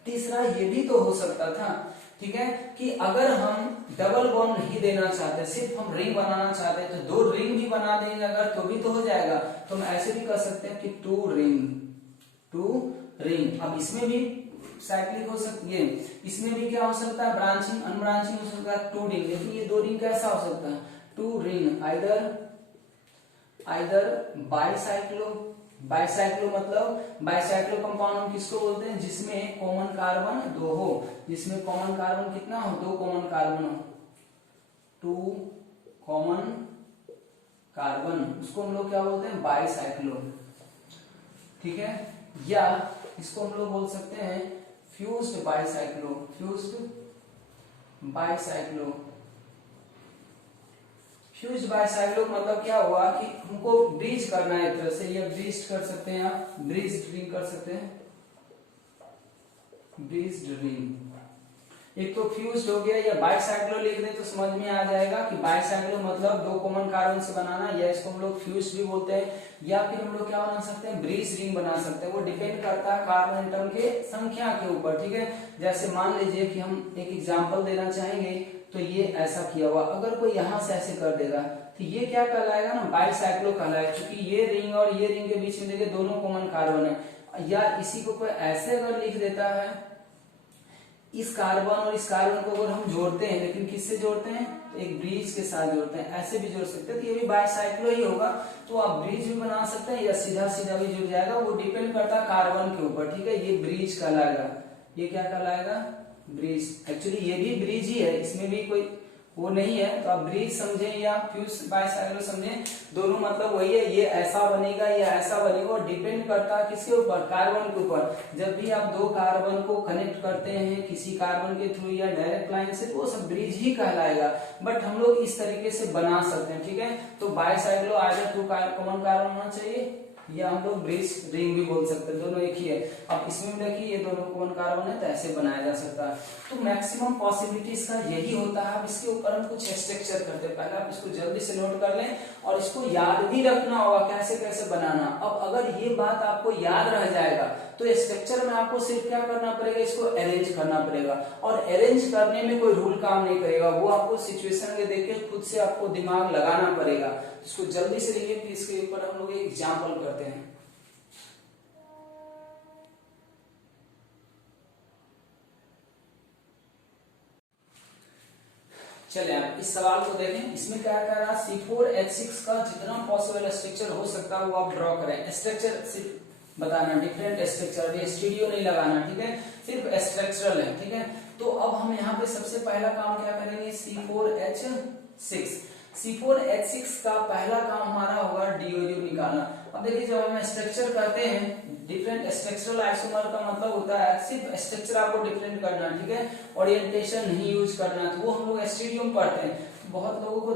तीसरा ये भी तो हो सकता था, ठीक है, कि अगर हम डबल बॉन्ड नहीं देना चाहते, सिर्फ हम रिंग बनाना चाहते हैं, तो 2 रिंग भी बना देंगे अगर, तो भी तो हो जाएगा। तो हम ऐसे भी कर सकते हैं कि 2 रिंग। अब इसमें भी साइक्लिक हो सकती है, इसमें भी क्या हो सकता है, ब्रांचिंग अनब्रांचिंग हो सकता है, 2 रिंग। लेकिन ये 2 रिंग कैसा हो सकता है, 2 रिंग आइदर बाइसाइक्लो मतलब बाइसाइक्लो कंपाउंड हम किसको बोलते हैं, जिसमें कॉमन कार्बन 2 हो, जिसमें कॉमन कार्बन कितना हो, 2 कॉमन कार्बन हो, 2 कॉमन कार्बन, उसको हम लोग क्या बोलते हैं, बाइसाइक्लो, ठीक है। या इसको हम लोग बोल सकते हैं फ्यूज्ड बाइसाइक्लो मतलब क्या हुआ कि हमको ब्रीज करना है एक तरह से, या ब्रीज कर सकते हैं आप, ब्रीज रिंग कर सकते हैं, ब्रीज्ड रिंग। एक तो फ्यूज्ड हो गया, या बाइसाइक्लो लिख दे तो समझ में आ जाएगा कि बाइसाइक्लो मतलब 2 कॉमन कार्बन से बनाना, या इसको हम लोग फ्यूज्ड भी बोलते हैं, या फिर हम लोग क्या बना सकते हैं, ब्रीज रिंग बना सकते हैं। वो डिपेंड करता है कार्बन एटम के संख्या के ऊपर, ठीक है। जैसे मान लीजिए कि हम एक एग्जांपल देना चाहेंगे, तो ये ऐसा किया हुआ, अगर कोई यहां से ऐसे कर देगा तो ये क्या कहलाएगा ना, बाइसाइक्लो कहलाएगा, क्योंकि ये रिंग और ये रिंग के बीच में देखिए दोनों कॉमन कार्बन है। या इसी को कोई ऐसे अगर लिख देता है, इस कार्बन और इस कार्बन को अगर हम जोड़ते हैं, लेकिन किससे जोड़ते हैं, तो एक ब्रिज के साथ जोड़ते हैं, ऐसे भी जोड़ सकते हैं, तो ये भी बाइसाइक्लो ही होगा। तो आप ब्रिज भी बना सकते हैं, या सीधा सीधा भी जुड़ जाएगा, वो डिपेंड करता है कार्बन के ऊपर, ठीक है। ये ब्रिज कहलाएगा, ये क्या कहलाएगा, ब्रिज। एक्चुअली ये भी ब्रिज ही है, इसमें भी कोई वो नहीं है, तो आप ब्रिज समझे या फ्यूज बाइसाइक्लो समझे, दोनों मतलब वही है। ये ऐसा बनेगा या ऐसा बनेगा, डिपेंड करता है किसके ऊपर, कार्बन के ऊपर। जब भी आप 2 कार्बन को कनेक्ट करते हैं किसी कार्बन के थ्रू या डायरेक्ट लाइन से, तो वो सब ब्रिज ही कहलाएगा। बट हम लोग इस तरीके से बना सकते हैं, ठीक है। तो बाइसाइक्लो आइदर 2 कॉमन कार्बन होना चाहिए, या हम लोग ब्रिज रिंग भी बोल सकते हैं, दोनों एक ही है। अब इसमें देखिए ये दोनों कॉमन कार्बन है, तो ऐसे बनाया जा सकता है। तो मैक्सिमम पॉसिबिलिटीज का यही होता है। अब इसके ऊपर हम कुछ स्ट्रक्चर करते हैं, पहले आप इसको जल्दी से नोट कर लें, और इसको याद भी रखना होगा कैसे कैसे बनाना। अब अगर ये बात आपको याद रह जाएगा, तो स्ट्रक्चर में आपको सिर्फ क्या करना पड़ेगा, इसको अरेंज करना पड़ेगा, और अरेंज करने में कोई रूल काम नहीं करेगा, वो आपको सिचुएशन के देख के खुद से आपको दिमाग लगाना पड़ेगा। इसको जल्दी से लिखिए, फिर इसके ऊपर हम लोग एक एग्जाम्पल करते हैं। चलिए आप इस सवाल को देखें, इसमें क्या कह रहा है, C4H6 का जितना पॉसिबल स्ट्रक्चर हो सकता है वो आप ड्रॉ करें। स्ट्रक्चर बताना, डिफरेंट स्ट्रक्चर, ये स्टीरियो नहीं लगाना, ठीक है, सिर्फ स्ट्रक्चरल है, ठीक है। तो अब हम यहाँ पे सबसे पहला काम क्या करेंगे, C4H6, C4H6 का पहला काम हमारा होगा DOU निकालना। अब देखिए जब हम स्ट्रक्चर करते हैं, डिफरेंट स्ट्रक्चरल आइसोमर का मतलब होता है सिर्फ स्ट्रक्चर आपको डिफरेंट करना, ठीक है, ओरिएंटेशन नहीं यूज करना, तो वो हम लोग स्टीरियो में पढ़ते हैं। बहुत लोगों को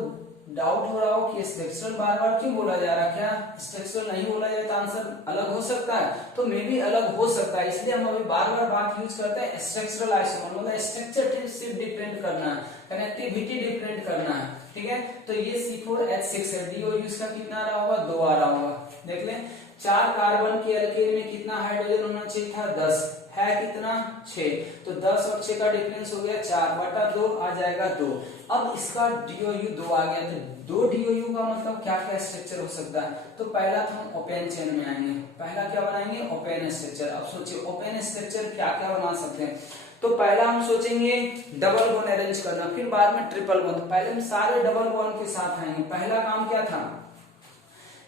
डाउट हो रहा हो कि स्ट्रक्चरल बार बार क्यों बोला जा रहा है, क्या स्ट्रक्चरल नहीं बोला जाए तो आंसर अलग हो सकता है, तो मे भी अलग हो सकता है, इसलिए हम अभी बार बार बात यूज करते हैं स्ट्रक्चरल आइसोमर, मतलब स्ट्रक्चर सिर्फ डिफरेंट करना है, कनेक्टिविटी डिफरेंट करना है, ठीक है। तो ये C4H6 है, DOU इसका कितना आ रहा होगा, 2 आ रहा होगा, देख लें। 4 कार्बन के एल्केन में कितना हाइड्रोजन होना चाहिए था, 10 है, कितना 6, तो 10 और 6 का डिफरेंस हो गया 4/2 आ जाएगा 2। अब इसका DOU 2 आ गया, तो 2 DOU का मतलब क्या क्या स्ट्रक्चर हो सकता है, तो पहला तो हम ओपन चेन में आएंगे, पहला क्या बनाएंगे, ओपन स्ट्रक्चर। अब सोचिए ओपन स्ट्रक्चर क्या क्या बना सकते हैं, तो पहला हम सोचेंगे डबल बॉन्ड अरेंज करना, फिर बाद में ट्रिपल बॉन्ड, पहले हम सारे डबल बॉन्ड के साथ आएंगे। पहला काम क्या था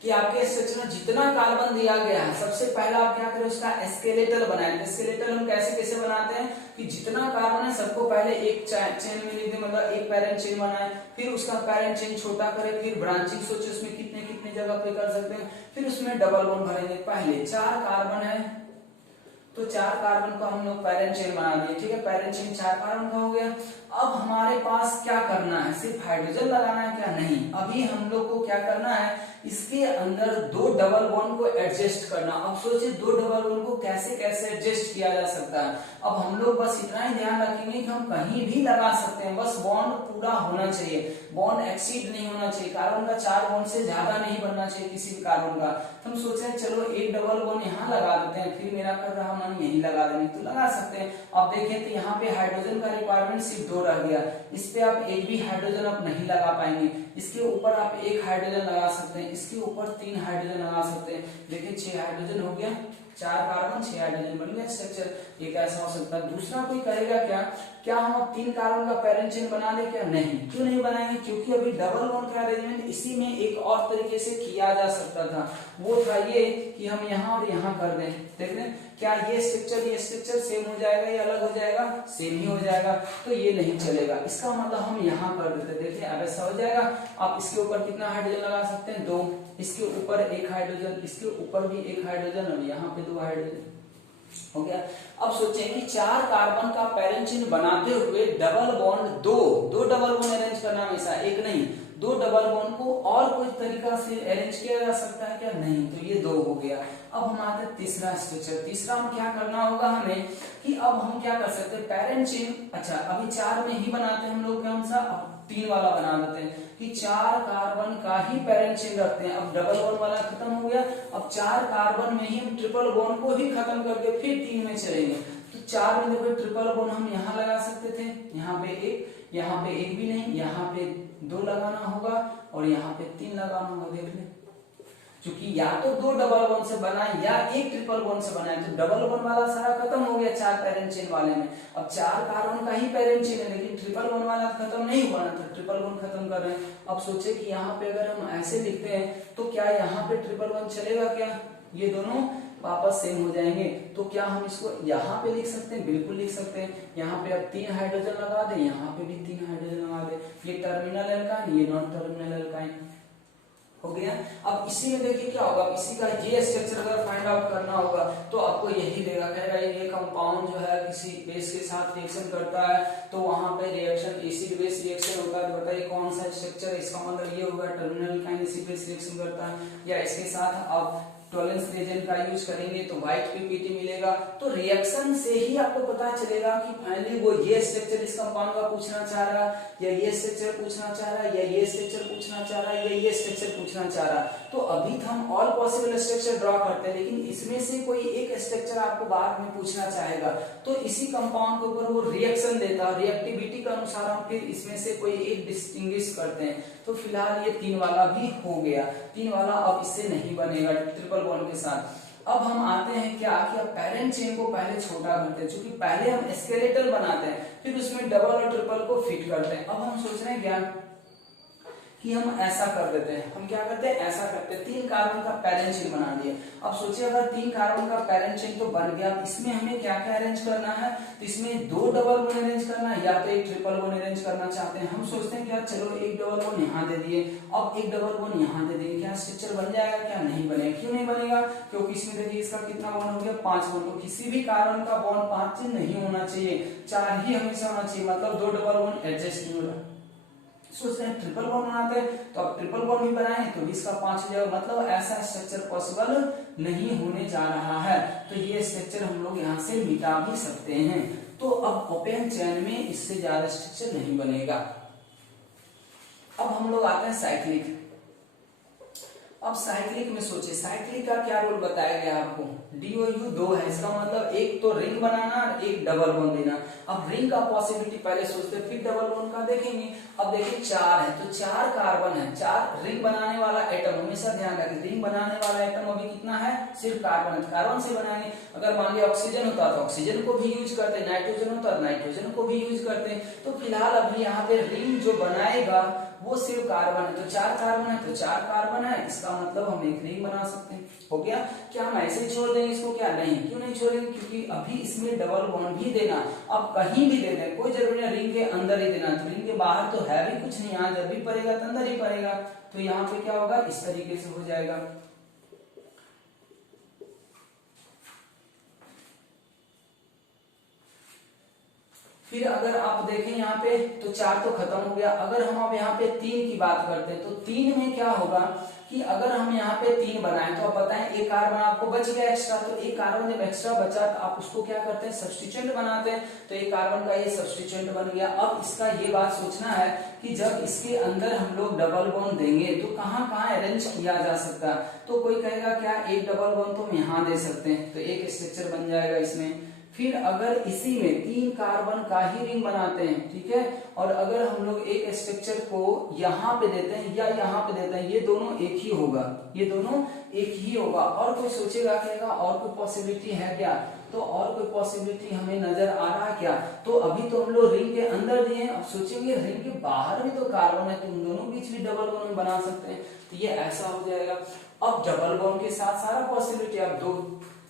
कि आपके स्ट्रक्चर में जितना कार्बन दिया गया है, सबसे पहला आप क्या करें, उसका स्केलेटल बनाएं। स्केलेटल हम कैसे कैसे बनाते हैं कि जितना कार्बन है सबको पहले एक चेन में लिख दे, मतलब एक पैरेंट चेन बनाए, फिर उसका पैरेंट चेन छोटा करें, फिर ब्रांचिंग सोचे उसमें कितने कितने जगह पे कर सकते हैं, फिर उसमें डबल बॉन्ड भरेंगे। पहले 4 कार्बन है तो 4 कार्बन को हम लोग पैरेंट चेन बना दिए, ठीक है, पैरेंट चेन 4 कार्बन का हो गया। अब हमारे पास क्या करना है, सिर्फ हाइड्रोजन लगाना है क्या, नहीं, अभी हम लोग को क्या करना है, इसके अंदर 2 डबल बॉन्ड को एडजस्ट करना। अब सोचिए 2 डबल बॉन्ड को कैसे कैसे एडजस्ट किया जा सकता है। अब हम लोग बस इतना ही ध्यान रखेंगे कि हम कहीं भी लगा सकते हैं, बस बॉन्ड पूरा होना चाहिए, बॉन्ड एक्सीड नहीं होना चाहिए, कार्बन का 4 बॉन्ड से ज्यादा नहीं बनना चाहिए किसी भी कार्बन का। तो हम सोचे चलो एक डबल बॉन्ड यहाँ लगा देते हैं, फिर मेरा कर रहा मन यही लगा देंगे, तो लगा सकते हैं। अब देखें तो यहाँ पे हाइड्रोजन का रिक्वायरमेंट सिर्फ 2 रह गया, इस पे आप एक भी हाइड्रोजन आप नहीं लगा पाएंगे, इसके ऊपर आप 1 हाइड्रोजन लगा सकते हैं, इसके ऊपर 3 हाइड्रोजन लगा सकते हैं। देखिए 6 हाइड्रोजन हो गया, 4 कार्बन 6 हाइड्रोजन बन गया स्ट्रक्चर। ये कैसा हो सकता है, दूसरा कोई कहेगा क्या हम अब 3 कार्बन का पैरेंट चेन बना ले क्या, नहीं, क्यों नहीं बनाएंगे, क्योंकि अभी डबल बॉन्ड का अरेंजमेंट इसी में एक और तरीके से किया जा सकता था, वो था ये कि हम यहाँ और यहाँ कर दें। देख लें क्या ये स्ट्रक्चर सेम हो जाएगा या अलग हो जाएगा, सेम ही हो जाएगा, तो ये नहीं चलेगा, इसका मतलब हम यहाँ कर देते। देखिए अब ऐसा हो जाएगा, आप इसके ऊपर कितना हाइड्रोजन लगा सकते हैं, 2, इसके ऊपर 1 हाइड्रोजन, इसके ऊपर भी 1 हाइड्रोजन और यहाँ पे 2 हाइड्रोजन हो गया। अब सोचें कि 4 कार्बन का पैरेंट चेन बनाते हुए double bond 2 double bond arrange करना, हमेशा एक नहीं 2 डबल बॉन्ड को और कोई तरीका से अरेंज किया जा सकता है क्या, नहीं, तो ये 2 हो गया। अब हम आते हैं तीसरा स्ट्रक्चर, तीसरा में क्या करना होगा हमें कि अब हम क्या कर सकते हैं, पैरेंट चेन, अच्छा अभी 4 में ही बनाते हैं हम लोग कौन सा, अब 3 वाला बना देते हैं कि 4 कार्बन का ही पैरेंट चेन रखते हैं। अब डबल बॉन्ड वाला खत्म हो गया, अब 4 कार्बन में ही हम ट्रिपल बॉन्ड को ही खत्म करके फिर 3 में चलेंगे। तो 4 में देखो ट्रिपल बॉन्ड हम यहाँ लगा सकते थे, यहाँ पे 1, यहाँ पे 1 भी नहीं, यहाँ पे 2 लगाना होगा और यहाँ पे 3 लगाना होगा। देख ले क्योंकि या तो 2 डबल बॉन्ड से बना है या 1 ट्रिपल बॉन्ड से बना है, तो डबल बॉन्ड वाला सारा खत्म हो गया 4 पैरेंट चेन वाले में। अब 4 कार्बन का ही पैरेंट चेन है, लेकिन ट्रिपल बॉन्ड वाला खत्म नहीं हुआ ना, तो ट्रिपल बॉन्ड खत्म कर रहे हैं। अब सोचे कि यहाँ पे अगर हम ऐसे लिखते हैं तो क्या यहाँ पे ट्रिपल बॉन्ड चलेगा क्या, ये दोनों वापस सेम हो जाएंगे, तो क्या हम इसको यहाँ पे लिख सकते हैं, बिल्कुल लिख सकते हैं। यहाँ पे अब 3 हाइड्रोजन लगा दे, यहाँ पे भी 3 हाइड्रोजन लगा दे, ये टर्मिनल एल्काइन, ये नॉन टर्मिनल एल्काइन हो गया। अब इसी में देखिए क्या होगा, इसी का ये स्ट्रक्चर अगर फाइंड आउट करना होगा तो आपको यही देगा, कहेगा ये कंपाउंड जो है किसी बेस के साथ रिएक्शन करता है तो वहां पे रिएक्शन एसिड बेस रिएक्शन होता है, तो बताइए कौन सा स्ट्रक्चर, इसका मतलब ये होगा terminal alkyne acid base reaction करता है, या इसके साथ अब टॉलेंस रिएजेंट का यूज करेंगे तो व्हाइट पीपीटी मिलेगा। तो रिएक्शन से ही आपको पता चलेगा कि फाइनली वो ये स्ट्रक्चर इस कंपाउंड का पूछना चाह रहा है, या ये स्ट्रक्चर पूछना चाह रहा है, या ये स्ट्रक्चर पूछना चाह रहा है, या ये स्ट्रक्चर पूछना चाह रहा है। तो अभी तो हम ऑल पॉसिबल स्ट्रक्चर ड्रॉ करते हैं, लेकिन इसमें से कोई एक स्ट्रक्चर आपको बाद में पूछना चाहेगा, तो इसी कंपाउंड के ऊपर वो रिएक्शन देता है, रिएक्टिविटी के अनुसार हम फिर इसमें से कोई एक डिस्टिंग्विश करते हैं। तो फिलहाल ये 3 वाला भी हो गया, 3 वाला अब इससे नहीं बनेगा ट्रिपल बॉन्ड के साथ। अब हम आते हैं क्या कि अब पैरेंट चेन को पहले छोटा करते हैं, क्योंकि पहले हम स्केलेटल बनाते हैं फिर उसमें डबल और ट्रिपल को फिट करते हैं। अब हम सोच रहे हैं क्या कि हम ऐसा कर देते हैं, हम क्या करते हैं, ऐसा करते हैं, 3 कार्बन का पैरेंट चेन बना दिए। अब सोचिए अगर 3 कार्बन का पैरेंट चेन तो बन गया, अब इसमें हमें क्या क्या अरेंज करना है, तो इसमें 2 डबल बॉन्ड अरेंज करना है या तो एक ट्रिपल बॉन्ड अरेंज करना चाहते हैं। हम सोचते हैं क्या, चलो एक डबल बॉन्ड यहाँ दे दिए, अब एक डबल बॉन्ड यहाँ दे देंगे, क्या स्ट्रक्चर बन जाएगा, क्या नहीं बनेगा, क्यों नहीं बनेगा, क्योंकि इसमें देखिए इसका कितना बॉन्ड हो गया, 5 बॉन्ड। तो किसी भी कार्बन का बॉन्ड 5 नहीं होना चाहिए, 4 ही हमेशा होना चाहिए, मतलब 2 डबल बॉन्ड एडजस्ट नहीं होगा। सोचते हैं ट्रिपल बॉन्ड बनाते हैं, तो अब ट्रिपल बॉन्ड भी बनाए तो भी इसका 5 हो जाएगा, मतलब ऐसा स्ट्रक्चर पॉसिबल नहीं होने जा रहा है। तो ये स्ट्रक्चर हम लोग यहाँ से मिटा भी सकते हैं। तो अब ओपन चेन में इससे ज्यादा स्ट्रक्चर नहीं बनेगा। अब हम लोग आते हैं साइक्लिक। अब साइक्लिक में सोचिए, साइक्लिक का क्या रोल बताया गया आपको, DOU 2 है, इसका मतलब एक तो रिंग बनाना और एक डबल बॉन्ड देना। अब रिंग का पॉसिबिलिटी पहले सोचते हैं, फिर डबल बॉन्ड का देखेंगे। अब देखिए 4 है, तो 4 कार्बन है, 4 रिंग बनाने वाला एटम, हमेशा ध्यान रखें रिंग बनाने वाला एटम अभी कितना है, सिर्फ कार्बन है, कार्बन से बनाएंगे। अगर मान लिया ऑक्सीजन होता तो ऑक्सीजन को भी यूज करते, नाइट्रोजन होता तो नाइट्रोजन को भी यूज करते। तो फिलहाल अभी यहाँ पे रिंग जो बनाएगा वो सिर्फ कार्बन है, तो 4 कार्बन है तो 4 कार्बन है, इसका मतलब हम एक रिंग बना सकते हैं। हो गया, क्या हम ऐसे ही छोड़ देंगे इसको, क्या नहीं, क्यों नहीं छोड़ेंगे, क्योंकि अभी इसमें डबल बॉन्ड भी देना, अब कहीं भी दे दें कोई जरूरी नहीं, रिंग के अंदर ही देना, तो रिंग के बाहर तो है भी कुछ नहीं, यहाँ जब भी पड़ेगा तो अंदर ही पड़ेगा। तो यहाँ पे क्या होगा, इस तरीके से हो जाएगा। फिर अगर आप देखें यहाँ पे तो 4 तो खत्म हो गया। अगर हम अब यहाँ पे 3 की बात करते हैं तो 3 में क्या होगा कि अगर हम यहाँ पे 3 बनाएं तो आप बताएं एक कार्बन आपको बच गया एक्स्ट्रा, तो एक कार्बन जब एक्स्ट्रा बचा तो आप उसको क्या करते हैं, सब्स्टिट्यूएंट बनाते हैं। तो एक कार्बन का ये सब्स्टिट्यूएंट बन गया। अब इसका ये बात सोचना है कि जब इसके अंदर हम लोग डबल बॉन्ड देंगे तो कहाँ कहाँ अरेंज किया जा सकता है। तो कोई कहेगा क्या, एक डबल बॉन्ड तो हम यहाँ दे सकते हैं, तो एक स्ट्रक्चर बन जाएगा इसमें। फिर अगर इसी में 3 कार्बन का ही रिंग बनाते हैं, ठीक है, और अगर हम लोग एक स्ट्रक्चर को यहाँ पे देते हैं या यहाँ पे देते हैं, ये दोनों एक ही होगा, ये दोनों एक ही होगा। और कोई सोचेगा कहेगा और कोई पॉसिबिलिटी है क्या, तो और कोई पॉसिबिलिटी हमें नजर आ रहा है क्या, तो अभी तो हम लोग रिंग के अंदर दिए, अब सोचेंगे रिंग के बाहर भी तो कार्बन है, तो उन दोनों बीच भी डबल बॉन्ड बना सकते हैं, तो ये ऐसा हो जाएगा। अब डबल बॉन्ड के साथ सारा पॉसिबिलिटी, अब 2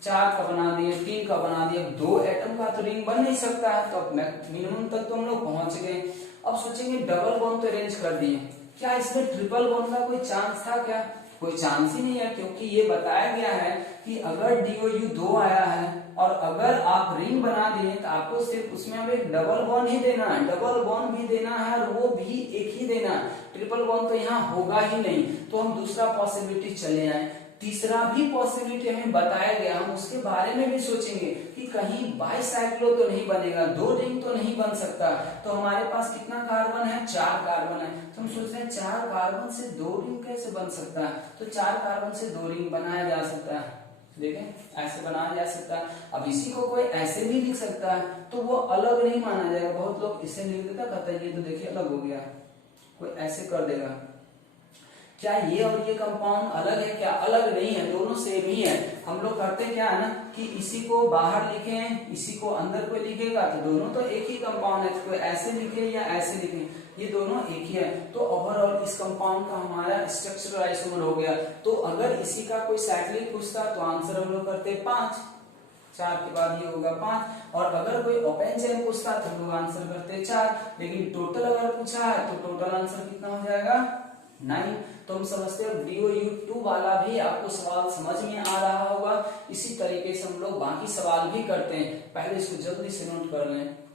4 का बना दिए, 3 का बना दिए, 2 एटम का तो रिंग बन नहीं सकता है, तो मिनिमम तक तो हम लोग पहुंच गए। अब सोचेंगे डबल बॉन्ड तो अरेंज कर दिए, क्या इसमें ट्रिपल बॉन्ड का कोई चांस था क्या, कोई चांस ही नहीं है, क्योंकि ये बताया गया है कि अगर DOU 2 आया है और अगर आप रिंग बना दिए तो आपको सिर्फ उसमें अब एक डबल बॉन्ड ही देना है, डबल बॉन्ड भी देना है और वो भी एक ही देना है, ट्रिपल बॉन्ड तो यहाँ होगा ही नहीं। तो हम दूसरा पॉसिबिलिटी चले आए। तीसरा भी पॉसिबिलिटी हमें बताया गया, हम उसके बारे में भी सोचेंगे कि कहीं बाइसाइक्लो तो नहीं बनेगा, 2 रिंग तो नहीं बन सकता। तो हमारे पास कितना कार्बन है, 4 कार्बन है, तो हम सोच रहे हैं 4 कार्बन से 2 रिंग कैसे बन सकता है, तो 4 कार्बन से 2 रिंग बनाया जा सकता है। देखें ऐसे बनाया जा सकता है। अब इसी को कोई ऐसे भी लिख सकता है तो वो अलग नहीं माना जाएगा, बहुत लोग इसे लिख देता, कहता है ये तो देखिए अलग हो गया, कोई ऐसे कर देगा। क्या ये और ये कंपाउंड अलग है, क्या अलग नहीं है, दोनों सेम ही है। हम लोग करते क्या है ना कि इसी को बाहर लिखें, इसी को अंदर कोई लिखेगा तो दोनों तो एक ही कंपाउंड है, कोई ऐसे लिखे या ऐसे लिखे, ये दोनों एक ही है। तो ओवरऑल इस कंपाउंड का हमारा स्ट्रक्चरल आइसोमर हो गया। तो अगर इसी का कोई साइक्लिक पूछता तो आंसर हम लोग करते 5, 4 के बाद ये होगा 5, और अगर कोई ओपन चेन पूछता तो हम लोग आंसर करते 4, लेकिन टोटल अगर पूछा है तो टोटल आंसर कितना हो जाएगा 9। तो हम समझते हैं DOU 2 वाला भी आपको सवाल समझ में आ रहा होगा। इसी तरीके से हम लोग बाकी सवाल भी करते हैं, पहले इसको जल्दी से नोट कर लें।